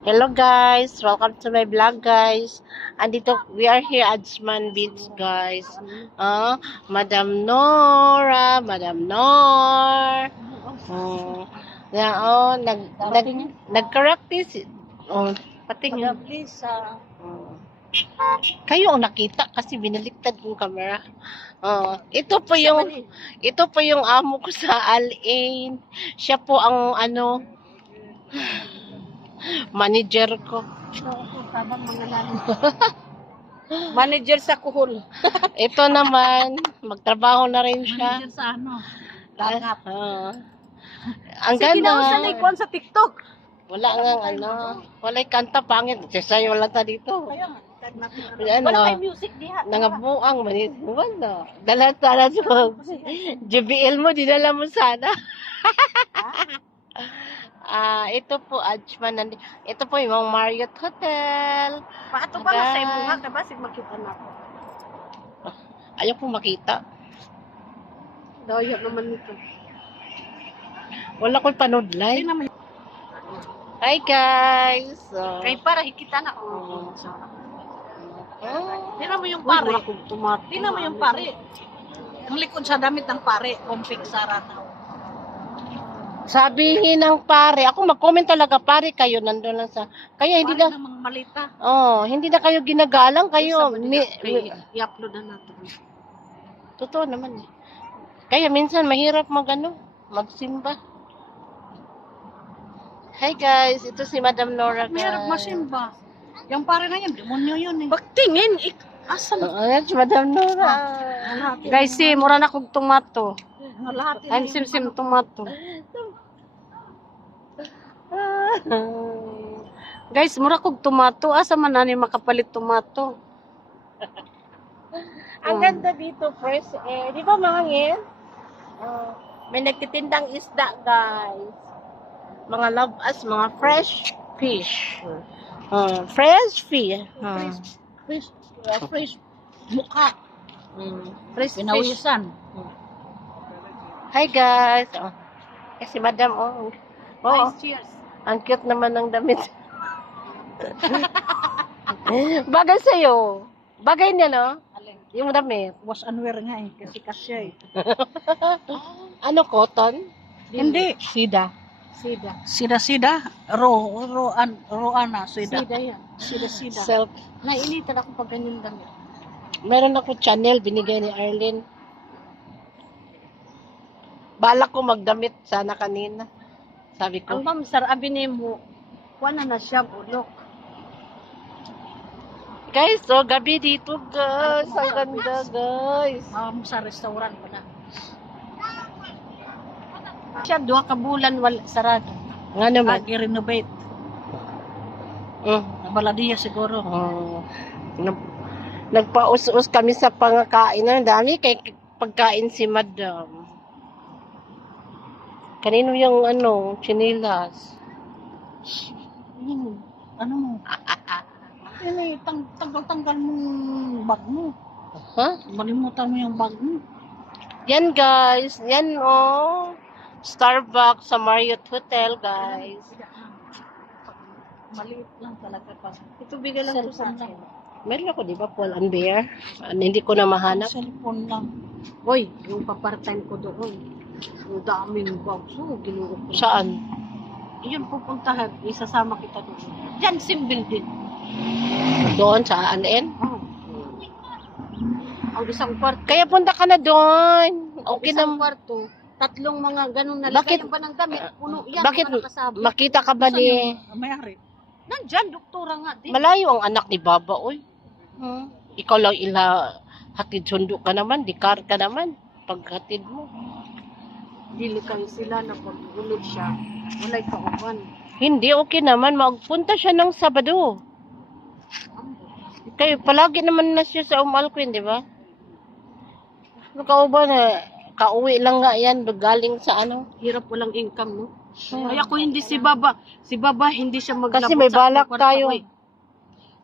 Hello guys, welcome to my vlog guys. Andito, we are here at Sman Beach guys. Madam Nora, Madam Nor. Oh, nag-practice. Oh, patingin. Oh. Kayo ang nakita kasi binaliktad yung camera. Ito po yung amo ko sa Al-Ain. Siya po ang manager ko. Manager sa kuhol. Ito naman, magtrabaho na rin siya. Manager sa ano? Lahat. Ang Sige na ganda. sa ikuan sa TikTok. Wala nga wala'y kanta pangit. Sayo lang ta dito. Wala may music diha. Nangabuang manis. Wala. Dala sa JBL mo, dinala mo sana. Ito po, Ajman. Ito po yung Marriott Hotel. Paato pa na sa imuha ka ba? Sige makita na ako. Ayaw po makita. Dawyo naman nito. Wala ko panood live. Hi guys. Kay para hikita na ako. Tingnan mo yung pare. Tingnan mo yung pare. Ang likod sa damit ng pare, kumpik sa rataw. Sabihin ng pare, ako mag-comment talaga pare kayo nandun lang sa. Kaya hindi Pare na namang malita. hindi na kayo ginagalang kayo. I-upload na natin. Totoo naman eh. Kaya minsan mahirap magsimba. Hi guys, ito si Madam Nora. Mahirap masimba. Yung pare na yan, demonyo yun eh. Pagtingin, asan? Ayan si Madam Nora. Guys, mura na kog tomato. I'm sim tomato. Guys, mura kog tomato. Asa man ani makapalit tomato? Ang ganda dito, fresh air. Di ba mahangin? May nagtitindang isda, guys. Mga love us, mga fresh fish. Fresh fish. Fresh mukha. Fresh fish. Pinawisan. Hi, guys. Kasi madam, Cheers. ang cute naman ng damit. Bagay sa'yo. Bagay niya, no? Yung damit. Was unwear nga eh. Kasi kasya eh. Ano, cotton? Hindi. Sida. Sida. Roana. Sida. Sida yan. Sida. Self. Nainitan ako pag ganyan damit. Meron ako Chanel, binigay ni Arlene. Balak ko magdamit sana kanina. Sabi ko. Ang mamsar, abinin mo, wala na siya, bulok. Guys, gabi dito, guys. Ang ganda, guys. Sa restaurant pa na. Siya, 2 ka bulan, sarado. Nga naman. I-renovate. Nabaladiya siguro. Nagpaus-us kami sa pangkain. Ang dami kay pagkain si Madam. Kanino yung chinilas? Ano mo? Tanggal mong bag mo. Ha? Malimutan mo yung bag mo. Yan guys. Yan Starbucks sa Marriott Hotel, guys. Maliit lang talaga pa. Ito bigay lang ko sa akin. Meron ako, di ba, Paul and Bear? Hindi ko na mahanap. Cellphone lang. Hoy, yung pa-part-time ko doon. Ang daming bags. Ginuot ko. Saan? Iyon pupuntahan. Isasama kita doon. Yan, sim building. Doon sa Al-Ain? Ang isang kwarto. Kaya punta ka na doon. Okay Isang na. kwarto. 3 mga ganun na Bakit? lagayan pa ng damit. Puno yan. Bakit makita ka ba ni... Mayari. Nandyan, doktora nga. Malayo ang anak ni Baba, oy. Ikaw lang hatid sundo ka naman, di car ka naman. Paghatid mo. Dili kayo sila na pag-ulod siya. Walay kauban. Hindi, okay naman. Magpunta siya ng Sabado. Kayo, palagi naman na siya sa Alcuin, di ba? Kauban kauwi lang nga yan, galing sa Hirap walang income, no? Kaya ko hindi si Baba. Si Baba hindi siya maglabot. Kasi may balak kwarto, tayo. oy.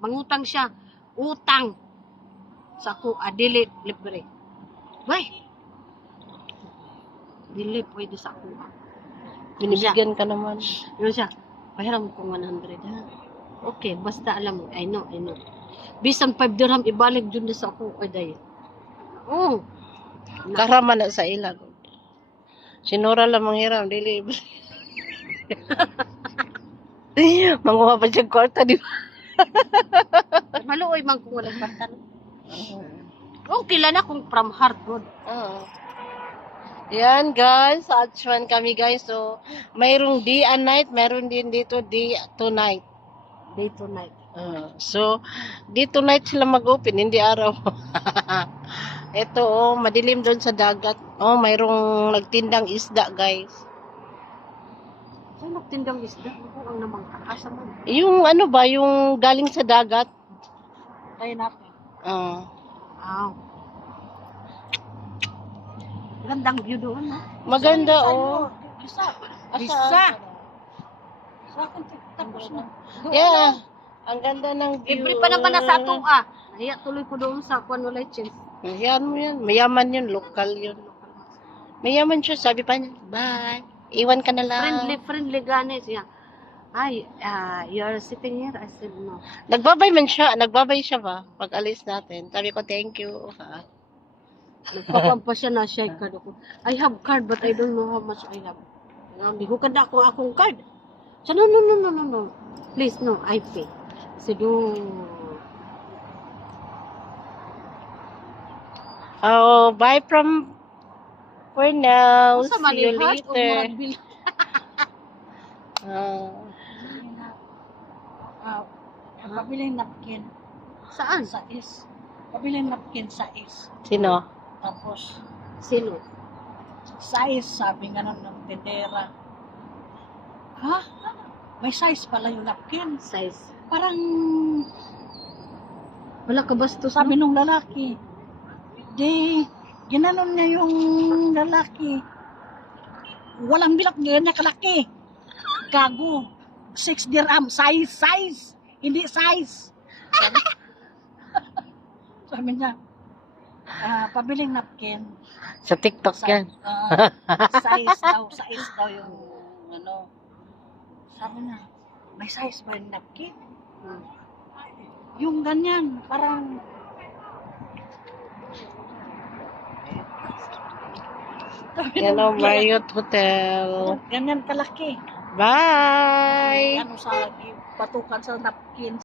Mangutang siya. Utang. Sa ako, dili, libre. Wey. Dili, pwede sa ako. binibigyan ka naman. Yun siya. Pahiram ko 100 ha. Okay, basta alam mo, I know. Bisan 5 dirham ibalik jud na sa ako ay day. Oh, Karaman na sa ilag. Sinura lang manghiram, dili. Manguha pa siya kwarta, di ba? maluoy man kung wala kwarta. Okay lang na kung from heart good. Oo. Yan guys, sa Achuan kami guys. So, mayroong day and night, mayroon din dito day to night. Day to night. So, day to night sila mag-open, hindi araw. Ito oh, madilim doon sa dagat. Oh, mayroong nagtindang isda guys. So, nagtindang isda. Ako ang namang kakasa man. Yung ano ba, yung galing sa dagat. Tayo natin. Wow. Gandang view doon, ha? Maganda oh. Isa. Asa? Sa akin, tapos na. Yeah. Ang ganda ng view. Libre pa naman na sa ato, ah. Kaya tuloy ko doon sa Kwan Walay Chins. Yan mo yan. Mayaman yun. Local yun. Mayaman siya. Sabi pa niya, bye. Iwan ka na lang. Friendly gani siya. Ay, you're sitting here? I said, no. Nagbabay man siya. Nagbabay siya ba? Pag alis natin. Sabi ko, thank you. Nagpapampa siya na share card ako. I have card but I don't know how much I have. Hindi ko kada ako akong card. So, no. Please, no, I pay. So, Oh, bye from for now. Sa See you manihat o later. murag bil. Pabiling napkin Saan? sa is. Pabiling napkin sa is. Sino? Tapos, Sino? size, sabi nga nun ng tendera. Ha? May size pala yung napkin. Size. Parang, Wala ka bastos, sabi no? nung lalaki, di, ginanon niya yung lalaki. Walang bilak, ganyan kalaki. Gago. 6 dirham. Size. Hindi size. Sabi niya, pabiling napkin. Sa TikTok yan. Size daw yung, ano. Sabi niya, may size ba yung napkin? Yung ganyan, parang, Yan ang Marriott Hotel. ganyan kalaki. Bye! Ano sa patukan sa napkin.